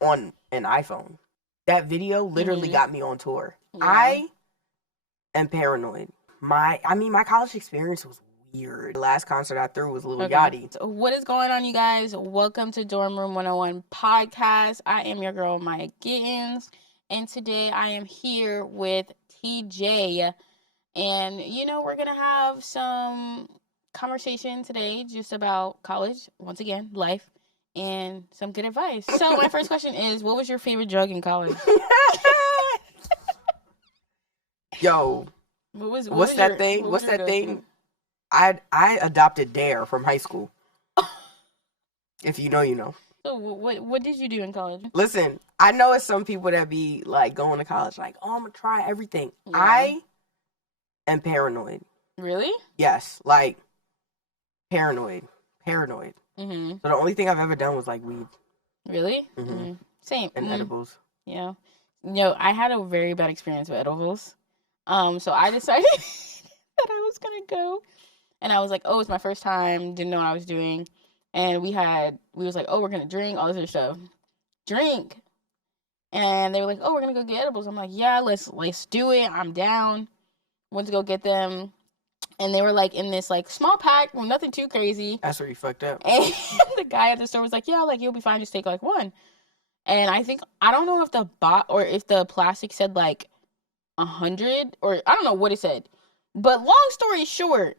on an iPhone. That video literally got me on tour. Yeah. I am paranoid. My college experience was weird. The last concert I threw was Lil Yachty. So what is going on, you guys? Welcome to Dorm Room 101 podcast. I am your girl, Maya Gittens, and today I am here with TJ. And, we're going to have some conversation today just about college, once again, life, and some good advice. So my first question is, what was your favorite drug in college? Yo, what's that thing? I adopted Dare from high school. If you know, you know. So what did you do in college? Listen, I know it's some people that be like going to college like, oh, I'm gonna try everything. Yeah. I am paranoid. Really? Yes, like paranoid. Mm-hmm. So the only thing I've ever done was like weed. Really? Mm-hmm. Same. And edibles. Yeah. I had a very bad experience with edibles. So I decided that I was gonna go, and I was like, oh, it's my first time. Didn't know what I was doing, and we was like, oh, we're gonna drink all this other stuff, and they were like, oh, we're gonna go get edibles. I'm like, yeah, let's do it. I'm down. Went to go get them. And they were, like, in this, like, small pack, well, nothing too crazy. That's where you fucked up. And the guy at the store was like, yeah, like, you'll be fine, just take, like, one. And I don't know if the or if the plastic said, like, 100, or I don't know what it said. But long story short,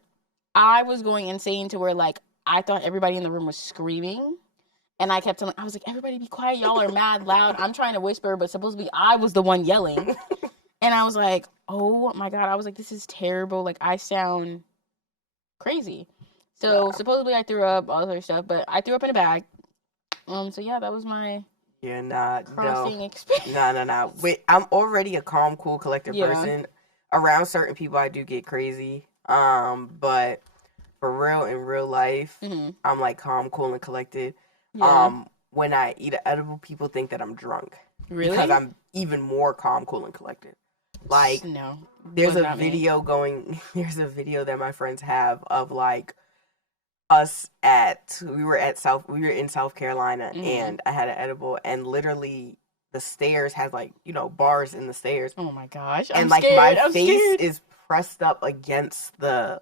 I was going insane to where, like, I thought everybody in the room was screaming. And I kept telling, I was like, everybody be quiet, y'all are mad loud. I'm trying to whisper, but supposedly I was the one yelling. And I was like, oh my God. I was like, this is terrible. Like, I sound crazy. So supposedly I threw up, all this other stuff, but I threw up in a bag. So yeah, that was my crossing experience. No. Wait, I'm already a calm, cool, collected person. Around certain people, I do get crazy. But for real, in real life, I'm like calm, cool, and collected. Yeah. When I eat an edible, people think that I'm drunk. Really? Because I'm even more calm, cool, and collected. Like, no, there's a video that my friends have of like us we were in South Carolina, and I had an edible, and literally the stairs has like, bars in the stairs. Oh my gosh. And like my face is pressed up against the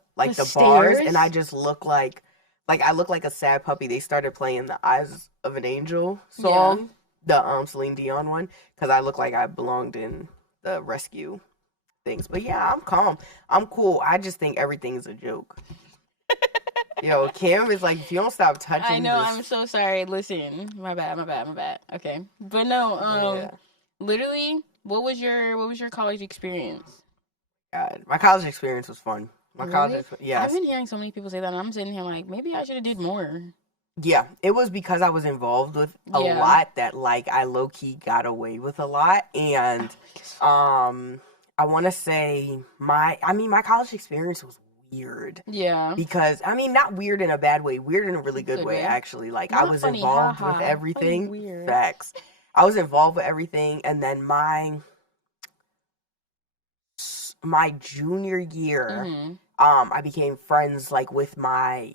bars, and I just look like I look like a sad puppy. They started playing the Eyes of an Angel song, the Celine Dion one, because I look like I belonged in the rescue things. But yeah, I'm calm. I'm cool. I just think everything's a joke. Yo, Kim is like, if you don't stop touching I know, this... I'm so sorry. Listen, my bad. Okay. But no, literally, what was your college experience? God, my college experience was fun. I've been hearing so many people say that, and I'm sitting here like, maybe I should have did more. Yeah, it was because I was involved with a lot that, like, I low-key got away with a lot. And, I want to say my college experience was weird. Yeah. Because, not weird in a bad way. Weird in a really good way, actually. Like, Not I was funny, involved haha. with everything. Weird. Facts. I was involved with everything. And then my junior year, I became friends, like, with my,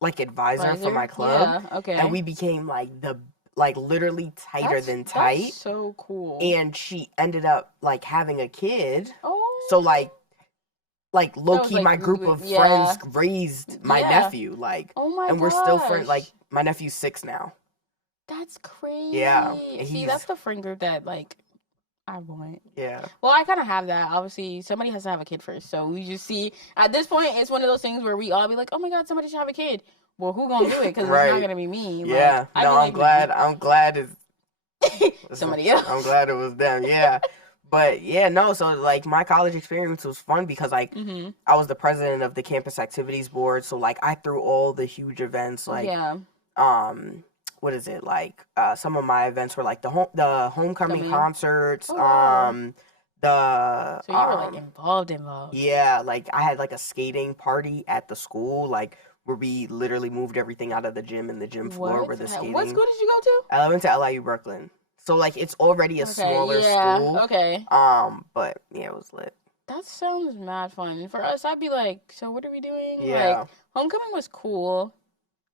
advisor for my club. Yeah, okay. And we became, literally tighter than tight. That's so cool. And she ended up, having a kid. Oh. So, low-key, my group of friends raised my nephew. Oh my and we're still friends. Like, my nephew's 6 now. That's crazy. Yeah. See, that's the friend group that, I want. Yeah. Well, I kind of have that. Obviously, somebody has to have a kid first. So we just see, at this point, it's one of those things where we all be like, oh my God, somebody should have a kid. Well, who gonna do it? Because it's not gonna be me. Yeah. I'm glad it's somebody else. I'm glad it was them. Yeah. But yeah, no. So my college experience was fun because I was the president of the campus activities board. So I threw all the huge events. What is it some of my events were the homecoming concerts. Oh, wow. So you were involved. Yeah, I had a skating party at the school, where we literally moved everything out of the gym and the gym floor where the skating. What school did you go to? I went to LIU Brooklyn. So it's already a smaller school. Okay. But yeah, it was lit. That sounds mad fun. For us, I'd be like, so what are we doing? Yeah. Homecoming was cool.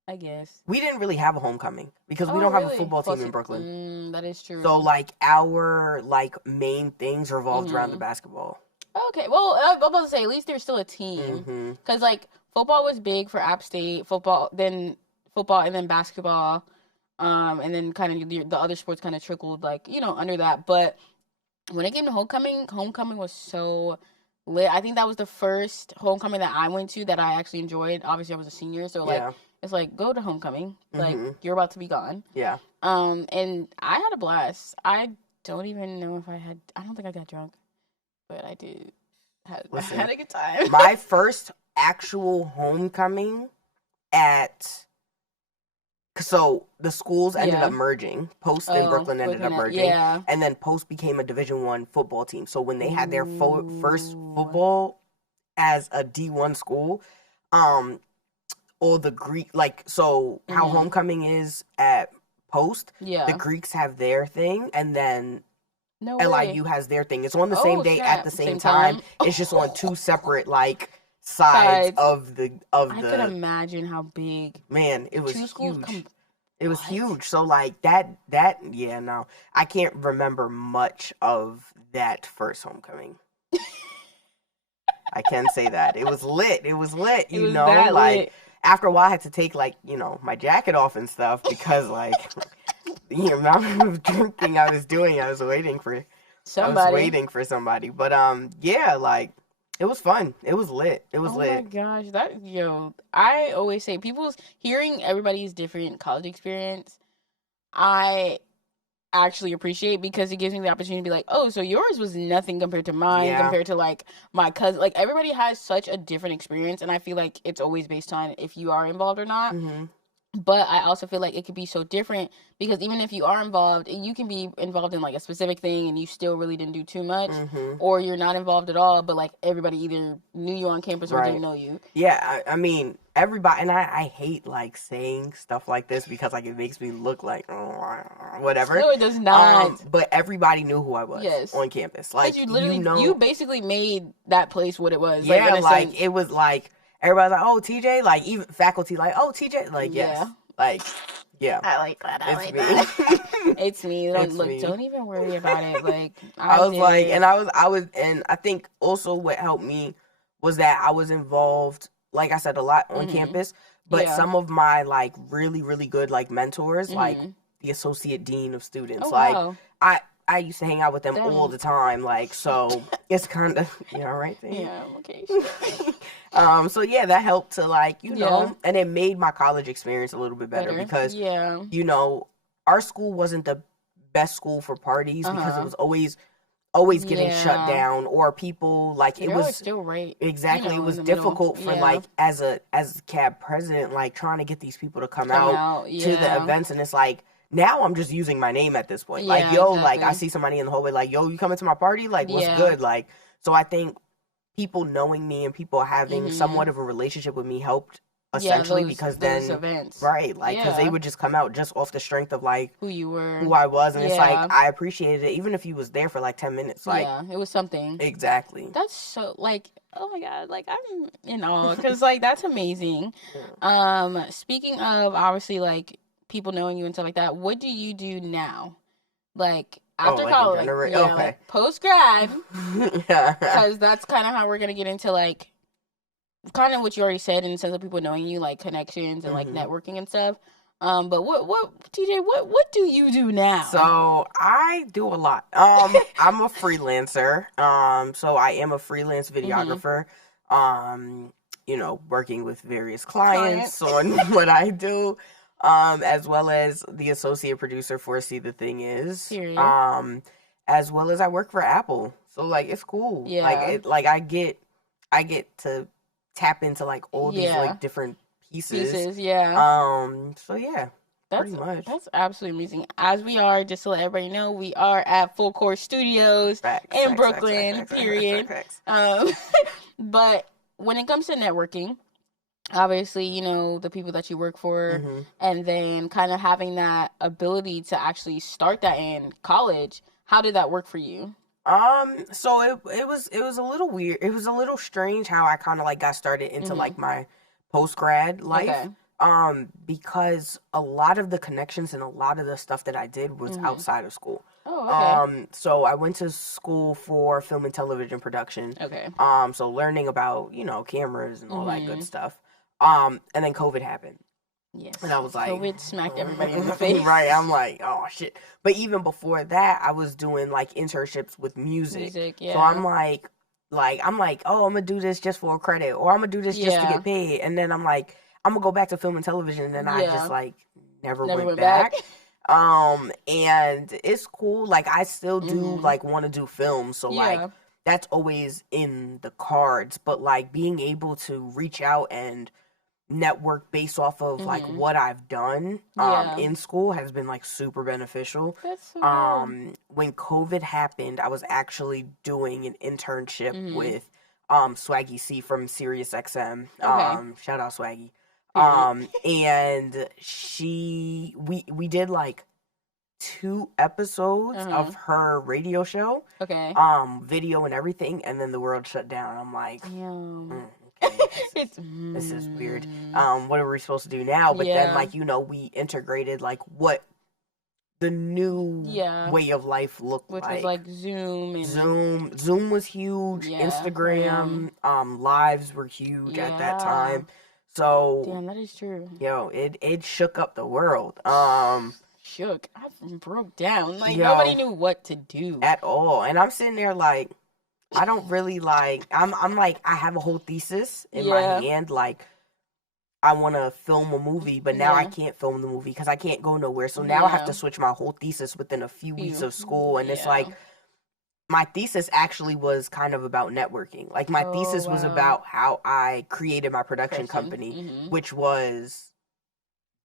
I guess. We didn't really have a homecoming because we don't have a football team in Brooklyn. That is true. So, like, our, like, main things revolved around the basketball. Okay. Well, I'm about to say, at least there's still a team. Because, like, football was big for App State. Football, and then basketball. And then kind of the other sports kind of trickled, like, you know, under that. But when it came to homecoming was so lit. I think that was the first homecoming that I went to that I actually enjoyed. Obviously, I was a senior, so like it's like go to homecoming, like you're about to be gone. Yeah. And I had a blast. I don't even know if I don't think I got drunk, but I did. I had a good time. My first actual homecoming so the schools ended up merging. Post and Brooklyn ended up merging. Yeah. And then Post became a Division I football team. So when they had their first football as a D1 school, all the Greek, like, so how homecoming is at Post, the Greeks have their thing, and then LIU has their thing. It's on the same day at the same time. It's just on two separate, like, sides of the I could imagine how big. Man, it was huge. It was huge. So like that no. I can't remember much of that first homecoming. I can say that. It was lit. You know, like lit. After a while I had to take, like, you know, my jacket off and stuff because, like, the amount of drinking I was doing, I was waiting for somebody. But yeah, like, it was fun. It was lit. It was lit. Oh my gosh, I always say hearing everybody's different college experience, I actually appreciate, because it gives me the opportunity to be like, oh, so yours was nothing compared to mine, compared to, like, my cousin. Like, everybody has such a different experience, and I feel like it's always based on if you are involved or not. But I also feel like it could be so different, because even if you are involved, you can be involved in, like, a specific thing and you still really didn't do too much, or you're not involved at all, but, like, everybody either knew you on campus or didn't know you. Yeah, I mean, everybody, and I hate, like, saying stuff like this because, like, it makes me look like, whatever. No, it does not. But everybody knew who I was on campus. Like, you basically made that place what it was. Yeah, like it was like, everybody's like, oh, TJ, like, even faculty, like, oh, TJ, like, yes, like, yeah. I like that. It's me. Don't even worry about it. Like, I think also what helped me was that I was involved, like I said, a lot on campus, but some of my, like, really, really good, like, mentors, like the associate dean of students, I used to hang out with them all the time, like, so it's kind of, right there. Yeah, okay. So yeah, that helped to, like, you know, and it made my college experience a little bit better because, you know, our school wasn't the best school for parties because it was always getting shut down, or people, like, it was still right. Exactly. It was difficult for like, as a CAB president, like, trying to get these people to come out to the events, and it's like, now I'm just using my name at this point. Like, like, I see somebody in the hallway, like, yo, you coming to my party? Like, what's good? Like, so I think people knowing me and people having somewhat of a relationship with me helped, essentially, because then, events. Right, like, because they would just come out just off the strength of, like, who you were, who I was, and it's like, I appreciated it, even if you was there for, like, 10 minutes. Like, it was something. Exactly. That's so, like, oh my God, like, I'm in awe, because, like, that's amazing. Speaking of, obviously, like, people knowing you and stuff like that, what do you do now? Like, after college, like, post-grad, because that's kind of how we're going to get into, like, kind of what you already said in the sense of people knowing you, like, connections and, like, networking and stuff. But TJ, what do you do now? So I do a lot. I'm a freelancer. So I am a freelance videographer. You know, working with various clients on what I do. As well as the associate producer for See the Thing Is. Period. As well as I work for Apple. So, like, it's cool. Yeah. Like, I get to tap into, like, all these, like, different pieces. So yeah. Pretty much. That's absolutely amazing. As we are, just to let everybody know, we are at Full Course Studios in Brooklyn. Period. But when it comes to networking, obviously, you know, the people that you work for, and then kind of having that ability to actually start that in college. How did that work for you? So it was a little weird. It was a little strange how I kind of, like, got started into like my post grad life. Because a lot of the connections and a lot of the stuff that I did was outside of school. Oh, okay. So I went to school for film and television production. Okay. So learning about, cameras and all that good stuff. And then COVID happened. Yes. And I was like, COVID smacked everybody in the face. Right. I'm like, oh shit. But even before that, I was doing like internships with music. Yeah. So I'm like, oh, I'm gonna do this just for a credit, or I'm gonna do this just to get paid. And then I'm like, I'm gonna go back to film and television, and then I just like never went back. And it's cool. Like I still do like want to do film, so like that's always in the cards. But like being able to reach out and network based off of like what I've done in school has been like super beneficial. That's so good. When COVID happened, I was actually doing an internship with Swaggy C from Sirius XM. Shout out Swaggy. And we did like 2 episodes of her radio show. Okay. Video and everything, and then the world shut down. I'm like, okay, this is weird. What are we supposed to do now? But then, like, we integrated like what the new way of life looked which like. was like Zoom and Zoom was huge. Instagram, lives were huge at that time. So damn, that is true. It shook up the world. Shook. I broke down. Like nobody knew what to do at all. And I'm sitting there like, I don't really like. I'm like, I have a whole thesis in my hand. Like, I want to film a movie, but now I can't film the movie because I can't go nowhere. So now I have to switch my whole thesis within a few weeks of school, and it's like. My thesis actually was kind of about networking. Like, my thesis was about how I created my production company, which was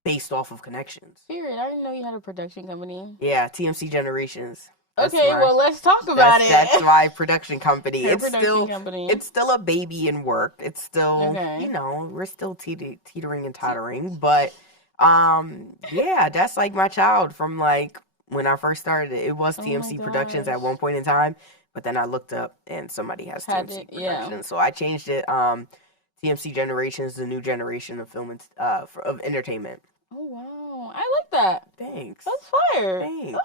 based off of connections. Period. I didn't know you had a production company. Yeah, TMC Generations. Okay, well, let's talk about it. That's my production company. Company. It's still a baby in work. It's still, we're still teetering and tottering. But, that's like my child from like, when I first started, it was TMC Productions at one point in time, but then I looked up and somebody has TMC Productions, so I changed it. TMC Generations, the new generation of film and of entertainment. Oh wow, I like that. Thanks. That's fire. Thanks.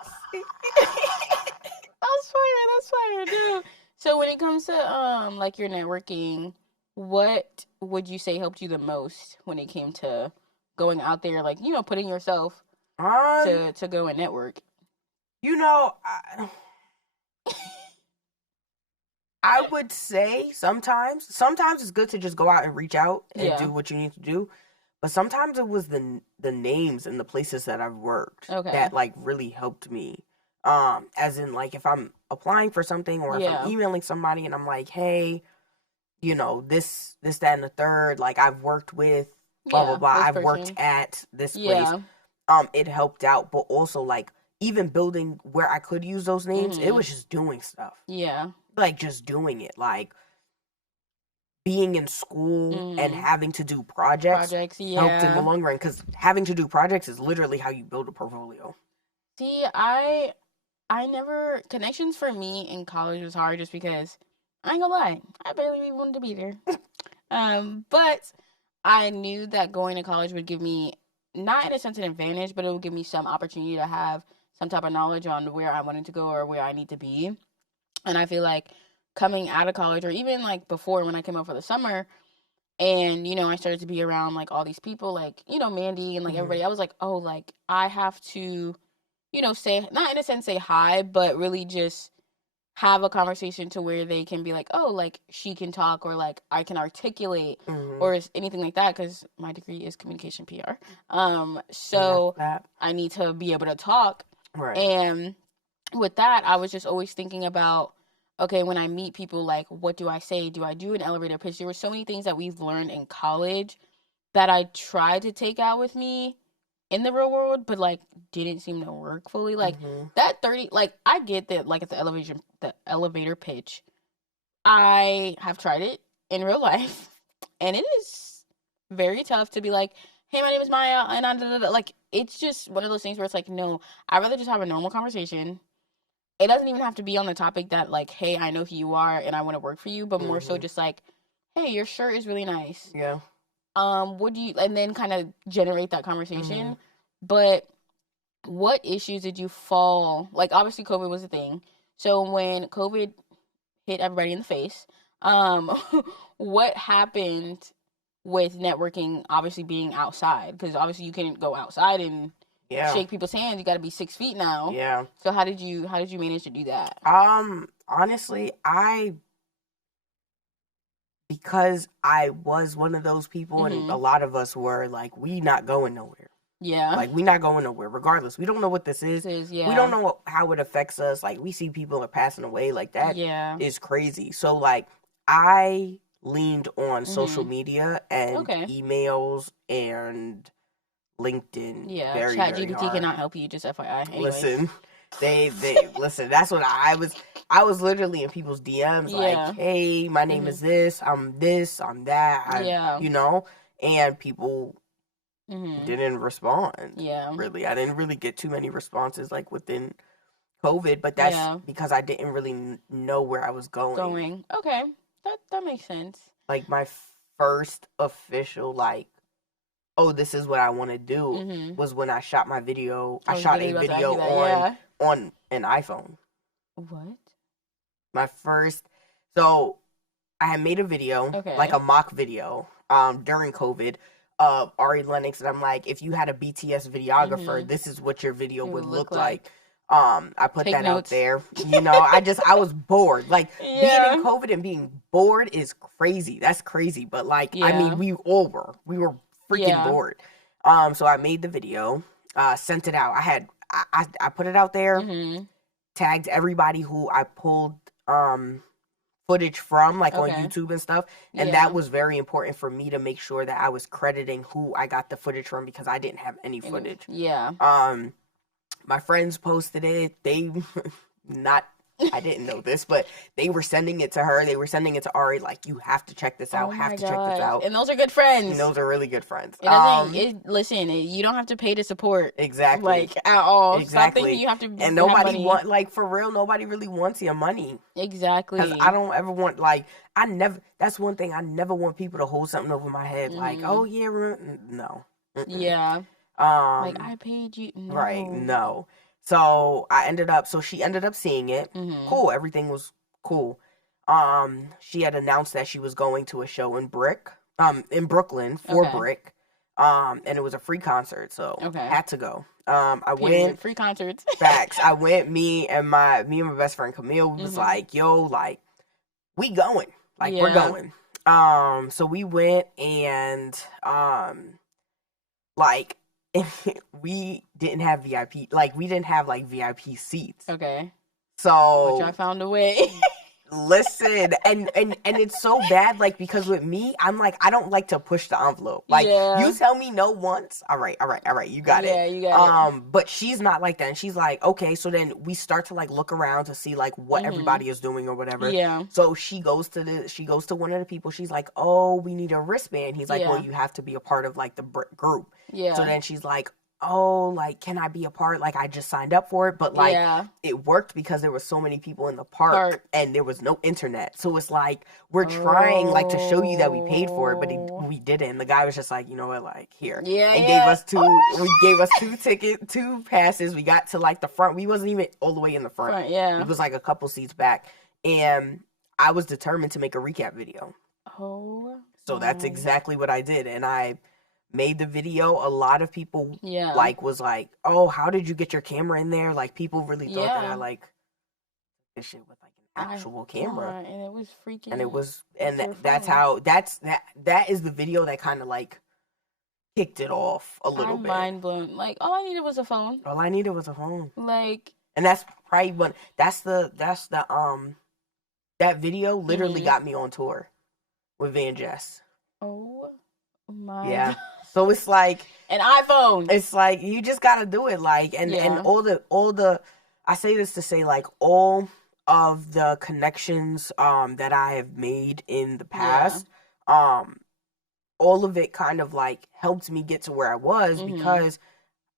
That's fire, dude. So when it comes to like your networking, what would you say helped you the most when it came to going out there, like putting yourself to go and network? I would say sometimes it's good to just go out and reach out and do what you need to do. But sometimes it was the names and the places that I've worked that like really helped me. As in like if I'm applying for something or if I'm emailing somebody and I'm like, hey, this, that, and the third, like I've worked with blah, blah, blah. I've worked at this place. It helped out, but also like even building where I could use those names, it was just doing stuff. Yeah. Like just doing it. Like being in school and having to do projects helped in the long run, because having to do projects is literally how you build a portfolio. See, I never, connections for me in college was hard just because, I ain't gonna lie, I barely even wanted to be there. But I knew that going to college would give me, not in a sense an advantage, but it would give me some opportunity to have some type of knowledge on where I wanted to go or where I need to be. And I feel like coming out of college, or even like before when I came out for the summer, and I started to be around like all these people, like Mandy and like everybody, I was like, oh, like I have to say, not in a sense say hi, but really just have a conversation to where they can be like, oh, like she can talk, or like I can articulate or anything like that, because my degree is communication PR. So I need to be able to talk. Right. And with that, I was just always thinking about, okay, when I meet people, like, what do I say? Do I do an elevator pitch? There were so many things that we've learned in college that I tried to take out with me in the real world, but like didn't seem to work fully. Like that 30, like I get that, like at the elevator pitch, I have tried it in real life, and it is very tough to be like, hey, my name is Maya, and I like, it's just one of those things where it's like, no, I'd rather just have a normal conversation. It doesn't even have to be on the topic that like, hey, I know who you are and I want to work for you, but more so just like, hey, your shirt is really nice. Yeah. Would you, and then kind of generate that conversation. Mhm. But what issues did you fall, like, obviously COVID was a thing. So when COVID hit everybody in the face, um, what happened with networking, obviously being outside? Because obviously you can't go outside and Yeah. shake people's hands. You got to be 6 feet now. Yeah. So how did you manage to do that? Honestly, because I was one of those people, and a lot of us were like, we not going nowhere. Yeah. Like, we not going nowhere, regardless. We don't know what this is. Yeah. We don't know how it affects us. Like, we see people are passing away. Like, that is crazy. So, like, I leaned on social media and emails and LinkedIn. Yeah. Very, ChatGPT very cannot help you, just FYI. Anyways. Listen, they listen. That's what I was literally in people's DMs like, hey, my name is this, I'm that, you know, and people didn't respond. Yeah. Really. I didn't really get too many responses like within COVID, but that's because I didn't really know where I was going. Okay. That makes sense. Like, my first official, like, oh, this is what I want to do was when I shot my video. I shot a video on an iPhone. What? My first, so I had made a video, like a mock video, during COVID of Ari Lennox, and I'm like, if you had a BTS videographer, this is what your video would look like. I put that out there. You know, I was bored. Like, being in COVID and being bored is crazy. That's crazy. But like, I mean, we were freaking bored. So I made the video, sent it out. I put it out there, tagged everybody who I pulled footage from, like on YouTube and stuff. And that was very important for me to make sure that I was crediting who I got the footage from, because I didn't have any footage. Yeah. My friends posted it. They I didn't know this, but they were sending it to her. They were sending it to Ari, like, you have to check this out. Check this out. And those are good friends. And those are really good friends. Listen, you don't have to pay to support. Exactly. Like, at all. Exactly. Stop thinking you have to. And nobody like, for real, nobody really wants your money. Exactly. Because I don't ever want, like, that's one thing, I never want people to hold something over my head. Like, oh yeah, no. Yeah. Like, I paid you. No. Right. No. So she ended up seeing it. Cool. Everything was cool. She had announced that she was going to a show in Brooklyn for Brick. And it was a free concert, so had to go. I went. Free concerts. Facts. I went, me and my best friend Camille was like, yo, like, we going. Like, we're going. So we went, and like, we didn't have VIP, like, we didn't have like VIP seats. Okay. So which I found a way. Listen, and it's so bad, like, because with me, I'm like, I don't like to push the envelope. Like, you tell me no once, all right, you got it. Yeah, you got it. But she's not like that, and she's like, okay, so then we start to like look around to see like what everybody is doing or whatever. Yeah. So she goes to one of the people. She's like, oh, we need a wristband. He's like, well, you have to be a part of like the group. Yeah. So then she's like, oh, like, can I be a part? Like, I just signed up for it, but like, it worked because there were so many people in the park and there was no internet. So it's like, we're trying like to show you that we paid for it, but we didn't. The guy was just like, you know what, like, here. Yeah. And gave us two passes. We got to like the front. We wasn't even all the way in the front. Yeah. It was like a couple seats back. And I was determined to make a recap video. Oh. So that's exactly what I did. And I made the video. A lot of people like was like, oh, how did you get your camera in there? Like, people really thought that I like this shit with like an actual camera. And it was freaking, and it was, and that is the video that kind of like kicked it off a little bit. Mind blown. Like, all I needed was a phone. Like, and that's probably what that video literally got me on tour with Van Jess. Oh my God. So it's like an iPhone. It's like, you just gotta do it. Like, and all the I say this to say, like, all of the connections that I have made in the past, all of it kind of like helped me get to where I was because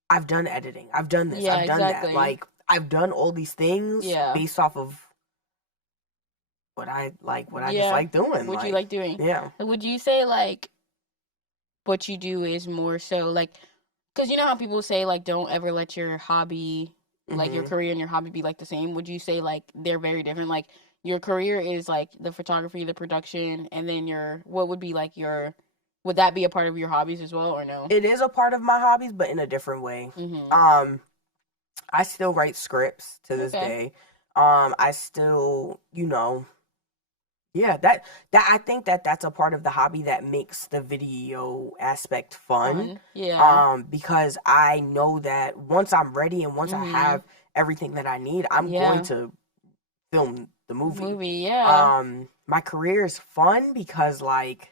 I've done editing. I've done this. I've done that. Like, I've done all these things based off of what I just like doing. What you like doing. Yeah. Would you say, like, what you do is more so like, because you know how people say like don't ever let your hobby, like your career and your hobby be like the same. Would you say like they're very different? Like your career is like the photography, the production, and then what would be like would that be a part of your hobbies as well or no? It is a part of my hobbies, but in a different way. I still write scripts to this day. I still, that I think that's a part of the hobby that makes the video aspect fun. Yeah. Because I know that once I'm ready and once I have everything that I need, I'm going to film the movie. Yeah. My career is fun because like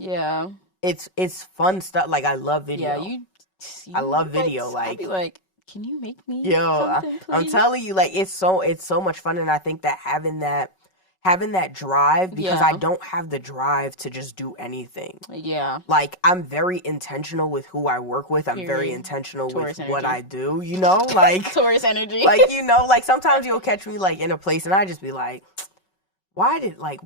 it's fun stuff. Like I love video. Yeah, I love video. I'd be like, can you make me something, please? I'm telling you, like it's so much fun, and I think that having that drive, because I don't have the drive to just do anything. Yeah. Like I'm very intentional with who I work with. I'm very intentional with what I do, like Taurus energy. Like, like sometimes you'll catch me like in a place and I just be like, why did I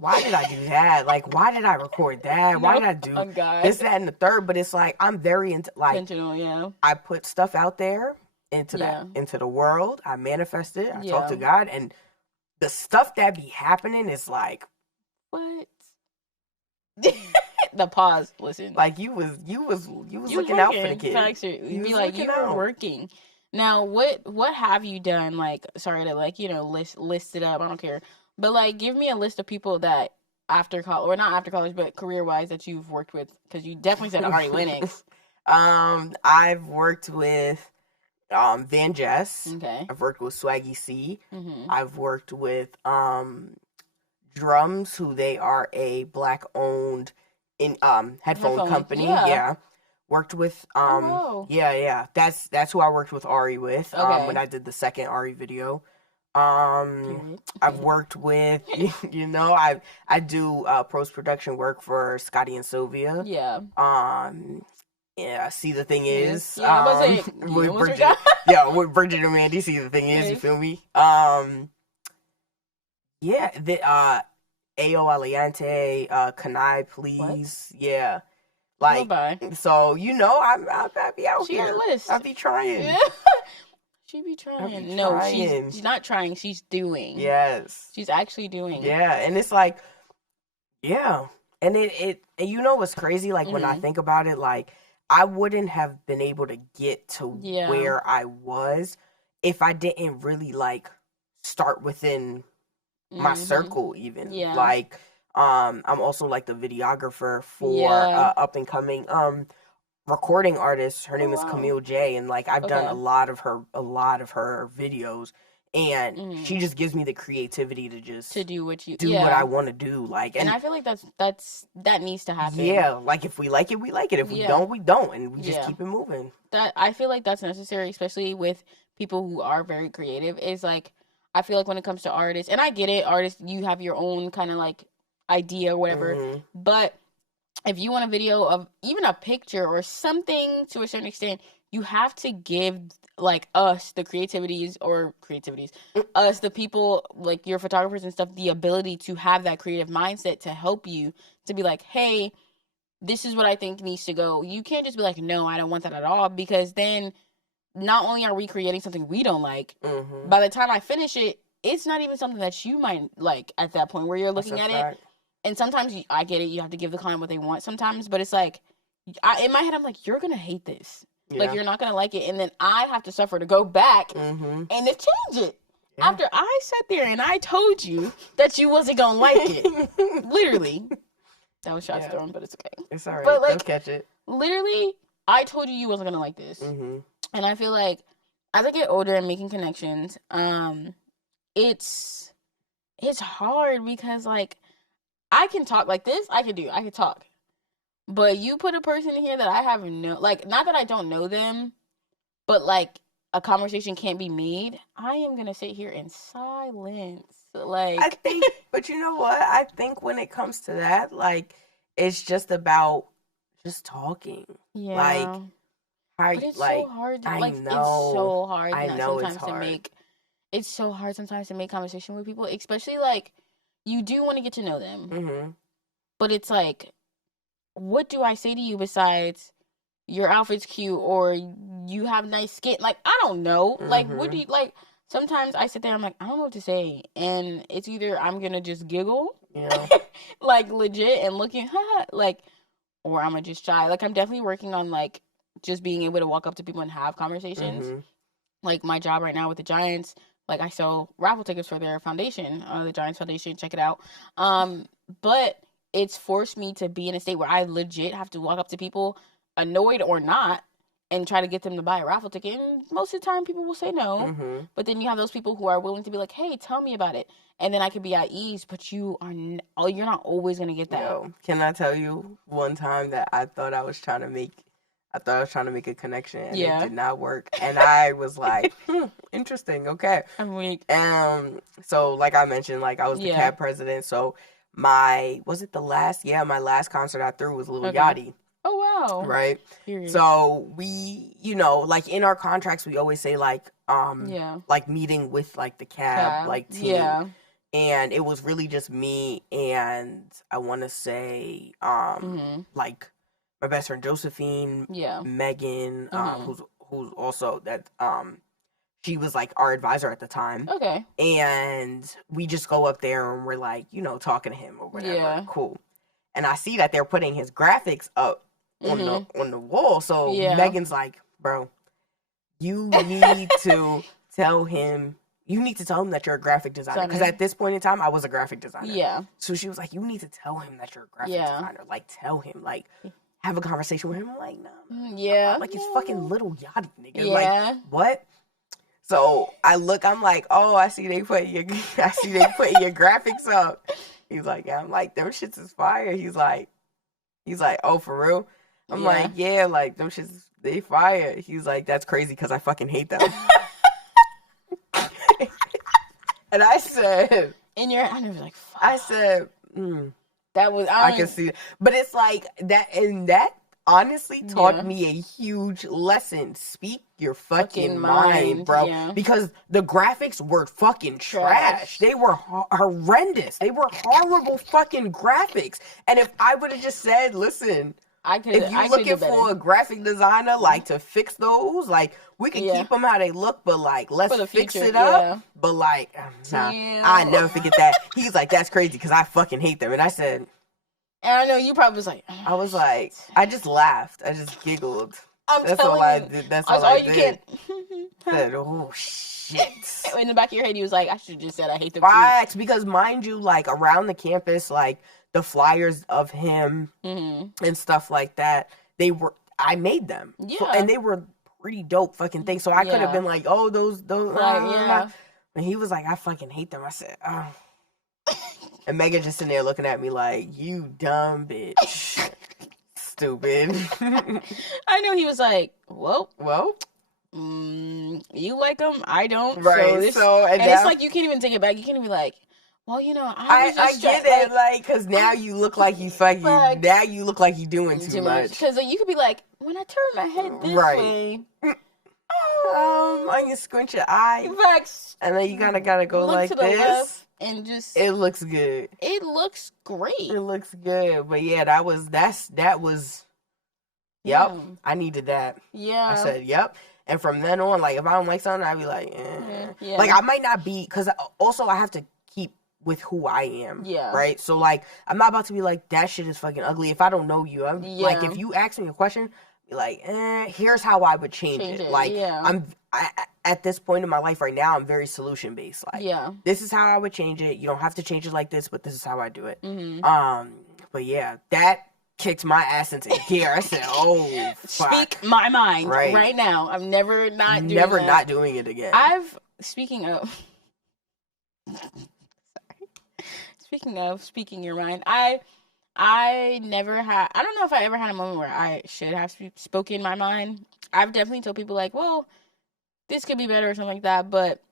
do that? Like, why did I record that? Why did I do this, that, and the third? But it's like, I'm very intentional, yeah. I put stuff out there into the world. I manifest it. I talk to God, and the stuff that be happening is like, what? The pause. Listen, like you was looking out for the kids. You be like, you were working. Now, what have you done? Like, sorry to like list it up. I don't care. But, like, give me a list of people that after college, or not after college, but career-wise that you've worked with. Because you definitely said Ari Lennox. I've worked with Van Jess. Okay. I've worked with Swaggy C. Mm-hmm. I've worked with Drums, who they are a Black-owned headphone company. Yeah. Worked with that's who I worked with Ari with when I did the second Ari video. I've worked with I do post-production work for Scotty and Sylvia. See the thing is with Bridget, with Bridget and Mandy, see the thing is, you feel me? The Ayo Aliante, Can I Please? What? Yeah. Like, so I be out here. I be trying. Yeah. She be trying. No, she's not trying. She's doing. Yes. She's actually doing. Yeah, and it's like, and and what's crazy? Like when I think about it, like I wouldn't have been able to get to where I was if I didn't really like start within my circle even. Yeah. Like I'm also like the videographer for up and coming recording artist. Her name is Camille J, and like I've done a lot of her videos, and she just gives me the creativity to do what I want to do. Like, and I feel like that needs to happen. Yeah, like if we like it, we like it. If we don't, we don't, and we just keep it moving. That I feel like that's necessary, especially with people who are very creative. Is like I feel like when it comes to artists, and I get it, artists, you have your own kind of like idea or whatever, but if you want a video of even a picture or something to a certain extent, you have to give like us the creativities, us the people like your photographers and stuff, the ability to have that creative mindset to help you to be like, hey, this is what I think needs to go. You can't just be like, no, I don't want that at all, because then not only are we creating something we don't like, by the time I finish it, it's not even something that you might like at that point where you're looking at it. And sometimes I get it, you have to give the client what they want sometimes, but it's like, in my head, I'm like, you're going to hate this. Yeah. Like, you're not going to like it. And then I have to suffer to go back and to change it. Yeah. After I sat there and I told you that you wasn't going to like it. Literally. That was shots thrown, but it's okay. It's all right. But, like, they'll catch it. Literally, I told you wasn't going to like this. And I feel like as I get older and making connections, it's hard because, like, I can talk like this. I can talk. But you put a person in here that I have not that I don't know them, but like a conversation can't be made. I am going to sit here in silence. Like, I think, but you know what? I think when it comes to that, like, it's just about just talking. Yeah. Like, but it's so hard. It's so hard. I know sometimes it's hard. It's so hard sometimes to make conversation with people, especially like, you do want to get to know them. But it's like, what do I say to you besides your outfit's cute or you have nice skin? Like, I don't know. Like, what do you like? Sometimes I sit there, I'm like, I don't know what to say. And it's either I'm going to just giggle, Yeah. like legit and looking, like, or I'm going to just shy. Like, I'm definitely working on like just being able to walk up to people and have conversations. Like, my job right now with the Giants, like, I sell raffle tickets for their foundation, the Giants Foundation. Check it out. But it's forced me to be in a state where I legit have to walk up to people, annoyed or not, and try to get them to buy a raffle ticket. And most of the time, people will say no. But then you have those people who are willing to be like, "Hey, tell me about it," and then I could be at ease. But you're not always gonna get that. Yo, can I tell you one time that I thought I was trying to make a connection and it did not work. And I was like, interesting, okay. I'm weak. So like I mentioned, like I was the CAB president. So my last concert I threw was Lil Yachty. Oh, wow. Right? Period. So we, like in our contracts, we always say like, like meeting with like the CAB, like team. Yeah. And it was really just me and I want to say, like, my best friend Josephine, Megan, who's also that she was like our advisor at the time. Okay. And we just go up there and we're like, talking to him or whatever. Yeah. Cool. And I see that they're putting his graphics up on the wall. So Megan's like, bro, you need to tell him that you're a graphic designer. Because at this point in time, I was a graphic designer. Yeah. So she was like, you need to tell him that you're a graphic designer. Like, tell him, like, have a conversation with him. I'm like, no. Yeah. Like, it's fucking Little Yachty, nigga. Yeah. Like, what? So I look, I'm like, oh, I see they putting your graphics up. He's like, yeah. I'm like, them shits is fire. He's like, oh, for real? I'm like, yeah, like, them shits, they fire. He's like, that's crazy because I fucking hate them. And I said, in your hand, I was like, fuck. I said, that was, I can see it. But it's like that, and that honestly taught me a huge lesson. Speak your fucking mind, bro. Yeah. Because the graphics were fucking trash. They were horrendous. They were horrible fucking graphics. And if I would have just said, listen, if you're looking for a graphic designer, like, to fix those, like, we can keep them how they look, but, like, let's fix it up. Yeah. But, like, nah, I never forget that. He's like, that's crazy because I fucking hate them. And I said... And I know you probably was like... I was like... I just laughed. I just giggled. That's all I did. That's all I did. Said, oh, shit. In the back of your head, he was like, I should have just said I hate them too. Because, mind you, like, around the campus, like, the flyers of him and stuff like that, I made them. Yeah. So, and they were pretty dope fucking things. So I could have been like, oh, those. Yeah. And he was like, I fucking hate them. I said, oh. And Megan just sitting there looking at me like, you dumb bitch. Stupid. I know he was like, well. You like them, I don't. Right. And it's like, you can't even take it back. You can't even be like, well, I get it, like, because now you look like you fucking, now you look like you doing too much. Because you could be like, when I turn my head this way, I can squint your eye, and then you kind of gotta go like this, and just, it looks good. It looks great. It looks good, but yeah, that was, yep, I needed that. Yeah. I said, yep. And from then on, like, if I don't like something, I'd be like, Yeah. Like, I might not be, because also I have to keep with who I am. Yeah. Right? So, like, I'm not about to be like, that shit is fucking ugly. If I don't know you, I'm like, if you ask me a question, be like, here's how I would change it. Like, I at this point in my life right now, I'm very solution based. Like, this is how I would change it. You don't have to change it like this, but this is how I do it. But yeah, that kicked my ass into gear. I said, oh, fuck. Speak my mind right now. I'm never not doing it again. Speaking of speaking your mind, I never had, I don't know if I ever had a moment where I should have spoken my mind. I've definitely told people like, well, this could be better or something like that, but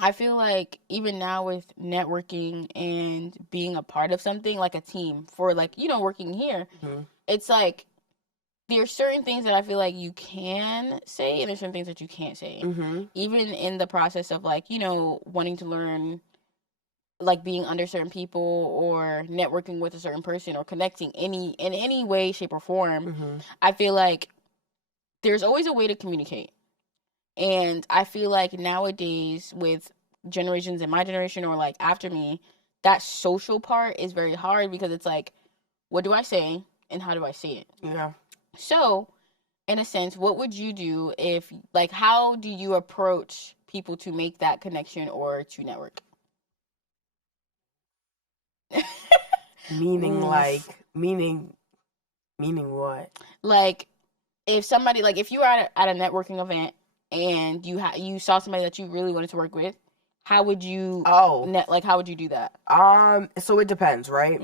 I feel like even now with networking and being a part of something like a team for, like, working here, it's like there's certain things that I feel like you can say and there's certain things that you can't say. Even in the process of, like, wanting to learn like being under certain people or networking with a certain person or connecting in any way, shape, or form, I feel like there's always a way to communicate. And I feel like nowadays with generations in my generation or like after me, that social part is very hard because it's like, what do I say and how do I say it? Yeah. So, in a sense, what would you do if, like, how do you approach people to make that connection or to network? Meaning like meaning what? Like, if somebody, like, if you were at a networking event and you saw somebody that you really wanted to work with, how would you how would you do that? So it depends, right?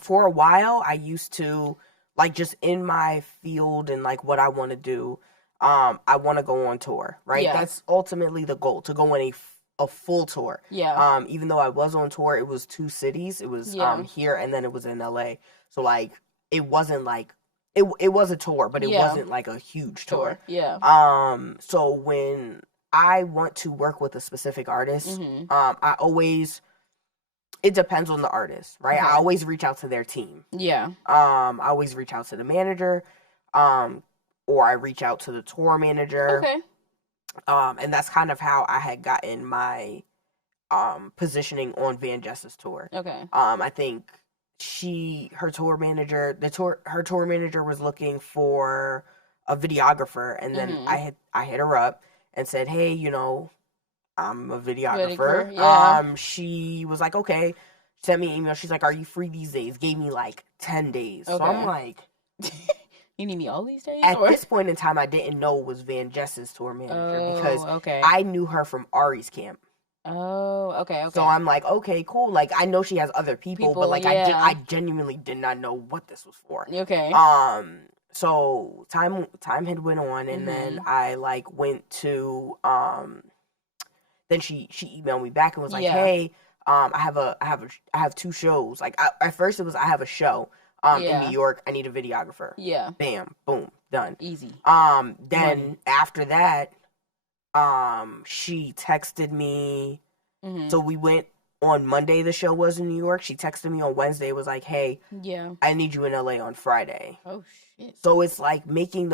For a while I used to, like, just in my field and like what I want to do, I want to go on tour, right? Yeah. That's ultimately the goal, to go on a full tour. Yeah. Even though I was on tour, it was 2 cities. It was here and then it was in LA. So like it wasn't like it was a tour, but it wasn't like a huge tour. Yeah. So when I want to work with a specific artist, I always, it depends on the artist, right? Okay. I always reach out to their team. Yeah. I always reach out to the manager, or I reach out to the tour manager. Okay. And that's kind of how I had gotten my positioning on Van Jess's tour. Okay. I think her tour manager was looking for a videographer, and then I hit her up and said, hey, I'm a videographer. Yeah. She was like, okay. Sent me an email. She's like, are you free these days? Gave me like 10 days. Okay. So I'm like, you need me all these days? At this point in time, I didn't know it was Van Jess's tour manager because I knew her from Ari's camp. Oh, okay. So I'm like, okay, cool. Like, I know she has other people but like I genuinely did not know what this was for. Okay. So time had went on, and then I like went to then she emailed me back and was like, hey, I have 2 shows. Like at first it was, I have a show in New York. I need a videographer. Yeah. Bam, boom, done. Easy. Then after that, she texted me. So we went on Monday. The show was in New York. She texted me on Wednesday. Was like, hey, I need you in LA on Friday. Oh shit. So it's like making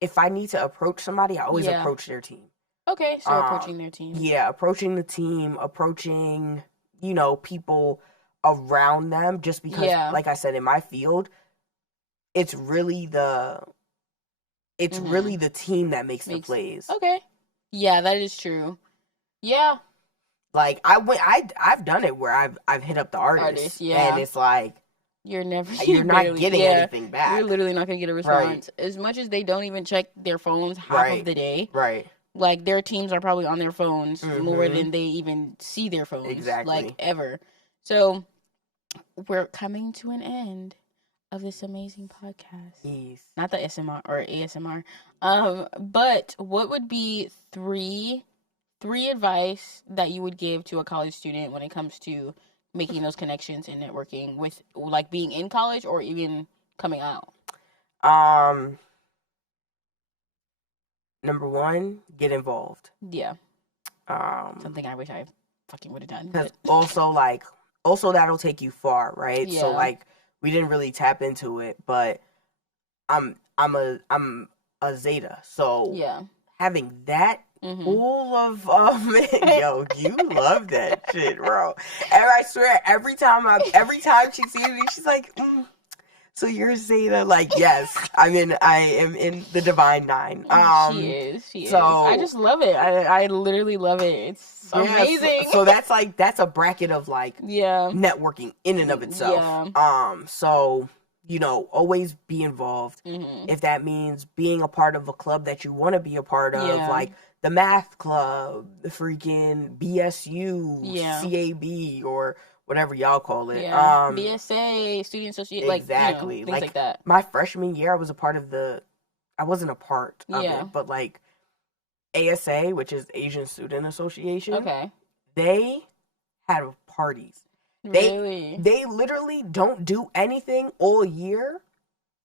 if I need to approach somebody, I always approach their team. Okay, so approaching their team. Yeah, approaching the team, approaching, people around them, just because, like I said, in my field, it's really the team that makes the plays. Okay. Yeah, that is true. Yeah. Like I've done it where I've hit up the artist, and it's like you're not getting anything back. You're literally not gonna get a response. Right. As much as they don't even check their phones half of the day. Right. Like, their teams are probably on their phones more than they even see their phones. Exactly. Like, ever. So, we're coming to an end of this amazing podcast. Yes. Not the SMR or ASMR. But what would be three advice that you would give to a college student when it comes to making those connections and networking with, like, being in college or even coming out? Number 1, get involved. Yeah. Something I wish I fucking would have done. Because also that'll take you far, right? Yeah. So like, we didn't really tap into it, but I'm a Zeta, so having that full of yo, you love that shit, bro. And I swear, every time she sees me, she's like, so you're Zeta? Like, yes. I am in the Divine 9. She is. I just love it. I literally love it. It's amazing. So that's a bracket of like networking in and of itself. Yeah. So, always be involved. If that means being a part of a club that you want to be a part of, like the math club, the freaking BSU, CAB, or whatever y'all call it. BSA, student association, exactly. Things like that. My freshman year, I was a part of I wasn't a part of it, but like ASA, which is Asian Student Association. Okay. They had parties. Really? They literally don't do anything all year,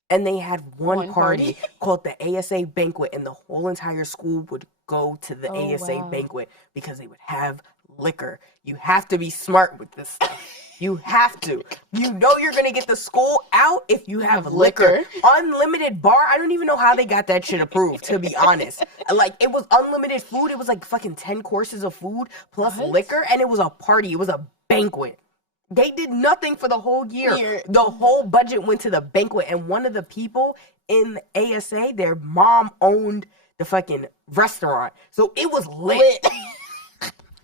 and they had one party called the ASA banquet, and the whole entire school would go to the ASA banquet because they would have liquor. You have to be smart with this stuff. You have to. You know you're going to get the school out if you have liquor. Unlimited bar. I don't even know how they got that shit approved, to be honest. Like, it was unlimited food. It was like fucking 10 courses of food plus liquor. And it was a party. It was a banquet. They did nothing for the whole year. The whole budget went to the banquet. And one of the people in the ASA, their mom owned the fucking restaurant. So it was lit.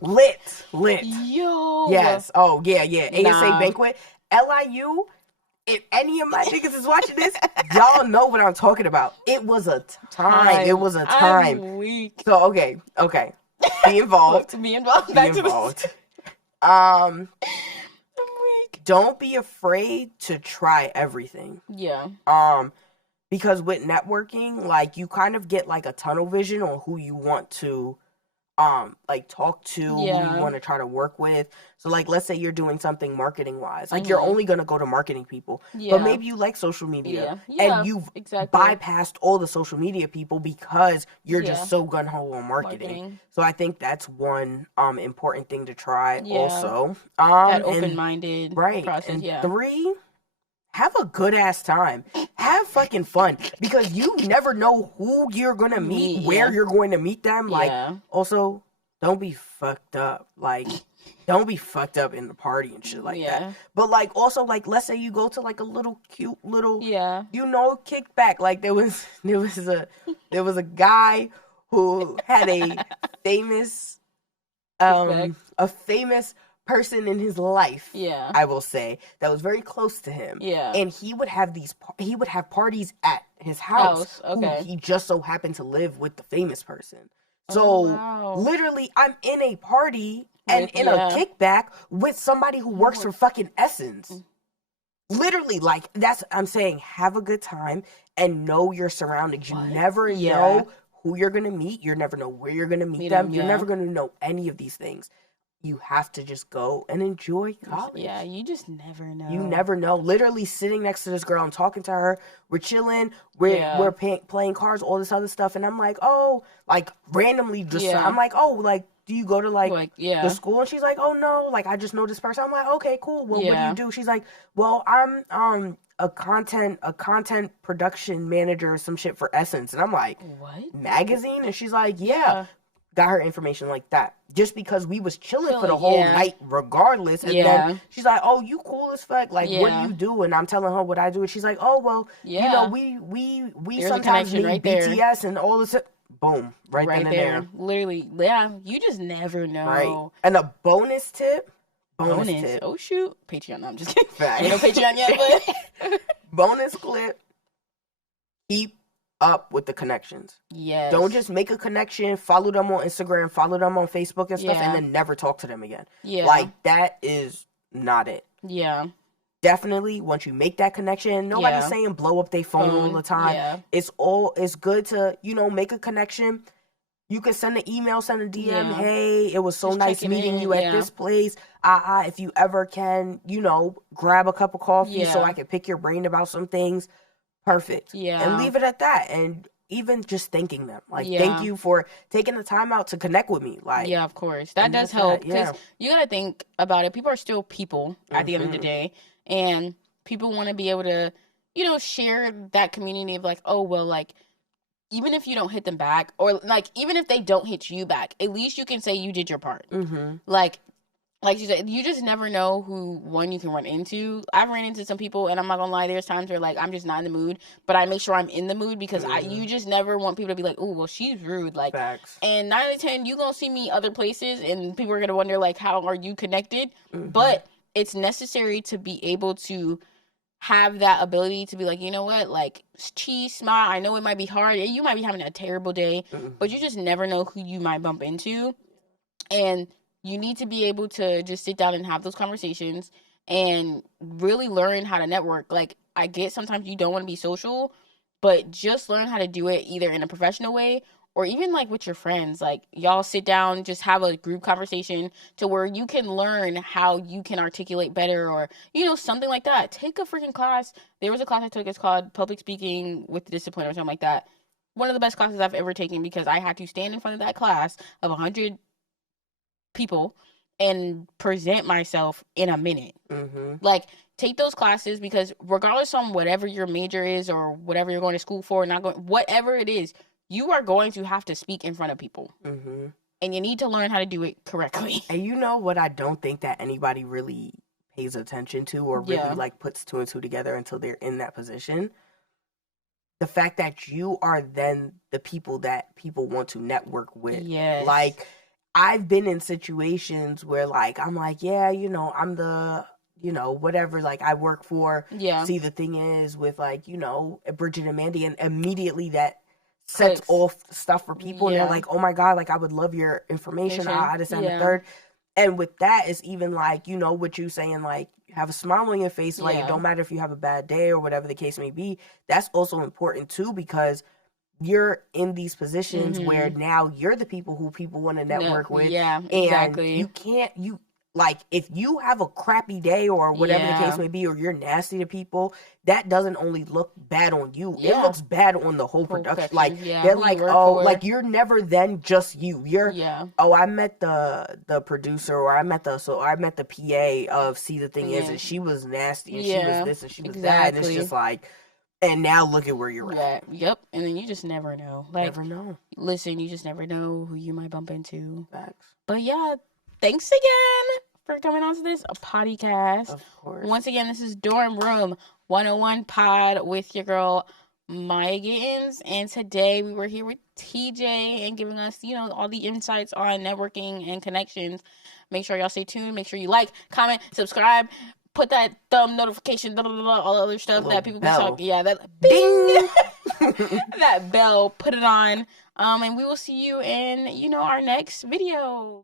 Lit. Yo. Yes. Oh, yeah. ASA banquet. LIU, if any of my niggas is watching this, y'all know what I'm talking about. It was a time. It was a time. I'm weak. So, okay. Be involved. Be involved. Be involved. I'm weak. Don't be afraid to try everything. Yeah. Because with networking, like, you kind of get like a tunnel vision on who you want to like talk to, who you want to try to work with. So like, let's say you're doing something marketing wise, like you're only going to go to marketing people, but maybe you like social media and you've bypassed all the social media people because you're just so gun-ho on marketing. So I think that's one important thing to try also. That open-minded process. And 3, have a good ass time. Have fucking fun, because you never know who you're gonna meet, where you're going to meet them. Like, also, don't be fucked up. Like, don't be fucked up in the party and shit like that. But like, also, like, let's say you go to like a little cute little, you know, kickback. Like there was a guy who had a famous person in his life, I will say, that was very close to him. And he would have parties at his house. Okay. He just so happened to live with the famous person. So literally, I'm in a party and in a kickback with somebody who works for fucking Essence. Literally, like, I'm saying, have a good time and know your surroundings. You never know who you're gonna meet. You never know where you're gonna meet them. You're never gonna know any of these things. You have to just go and enjoy college. Yeah, you just never know. You never know. Literally sitting next to this girl, I'm talking to her. We're chilling. We're playing cards, all this other stuff. And I'm like, oh, like randomly just, I'm like, oh, like, do you go to like the school? And she's like, oh, no, like, I just know this person. I'm like, okay, cool. Well, what do you do? She's like, well, I'm a content production manager or some shit for Essence. And I'm like, what? Magazine? And she's like, yeah. Got her information like that, just because we was chilling for the whole night regardless. And then she's like, oh, you cool as fuck, like what do you do? And I'm telling her what I do, and she's like, oh, well, you know, we there's sometimes need BTS and all this. Boom, right then and there. Literally, you just never know. Right. And a bonus tip. Oh shoot, Patreon. No, I'm just kidding. Ain't no Patreon yet, but bonus clip. Keep up with the connections. Yes. Don't just make a connection, follow them on Instagram, follow them on Facebook and stuff, and then never talk to them again. Yeah. Like, that is not it. Yeah. Definitely, once you make that connection, nobody's saying blow up their phone all the time. Yeah. It's good to, you know, make a connection. You can send an email, send a DM, hey, it was so nice meeting you at this place. If you ever can, you know, grab a cup of coffee so I can pick your brain about some things. Perfect. Yeah. And leave it at that. And even just thanking them. Like, thank you for taking the time out to connect with me. Like, yeah, of course. That does help. Because you got to think about it. People are still people at the end of the day. And people want to be able to, you know, share that community of like, oh, well, like, even if you don't hit them back, or like, even if they don't hit you back, at least you can say you did your part. Like you said, you just never know who you can run into. I've ran into some people, and I'm not gonna lie, there's times where like I'm just not in the mood, but I make sure I'm in the mood because you just never want people to be like, oh, well, she's rude. Like, facts. And 9 out of 10, you gonna see me other places, and people are gonna wonder like, how are you connected? But it's necessary to be able to have that ability to be like, you know what, like, cheese, smile. I know it might be hard, and you might be having a terrible day, but you just never know who you might bump into, and you need to be able to just sit down and have those conversations and really learn how to network. Like, I get sometimes you don't want to be social, but just learn how to do it either in a professional way or even like with your friends. Like, y'all sit down, just have a group conversation to where you can learn how you can articulate better, or, you know, something like that. Take a freaking class. There was a class I took. It's called Public Speaking with Discipline or something like that. One of the best classes I've ever taken, because I had to stand in front of that class of 100 people and present myself in a minute. Mm-hmm. Like, take those classes, because regardless on whatever your major is or whatever you're going to school for, not going, whatever it is, you are going to have to speak in front of people. Mm-hmm. And you need to learn how to do it correctly. And you know what I don't think that anybody really pays attention to or really like puts two and two together until they're in that position? The fact that you are then the people that people want to network with. Yes. Like, I've been in situations where, like, I'm like, yeah, you know, I'm the, you know, whatever, like, I work for. Yeah. See, the thing is with, like, you know, Bridget and Mandy, and immediately that sets off stuff for people. And they're like, oh my God, like, I would love your information. I just and the third. And with that, it's even like, you know, what you saying, like, have a smile on your face. Like, it don't matter if you have a bad day or whatever the case may be. That's also important too, because you're in these positions where now you're the people who people want to network with. Yeah, exactly. And you can't, like, if you have a crappy day or whatever the case may be, or you're nasty to people, that doesn't only look bad on you. It looks bad on the whole production. Like, they're like, oh, like, you're never then just you. You're, oh, I met the producer, or I met the PA of See the Thing Is, and she was nasty, and she was this, and she was that. And it's just like, and now look at where you're at. Yep. And then you just never know. Like, never know. Listen, you just never know who you might bump into. Facts. But yeah, thanks again for coming on to this podcast. Of course. Once again, this is Dorm Room 101 Pod with your girl Maya Gittens, and today we were here with TJ and giving us, you know, all the insights on networking and connections. Make sure y'all stay tuned. Make sure you like, comment, subscribe, put that thumb notification, blah, blah, blah, all the other stuff that people be talking. Yeah, that bing, that bell. Put it on. And we will see you in, you know, our next video.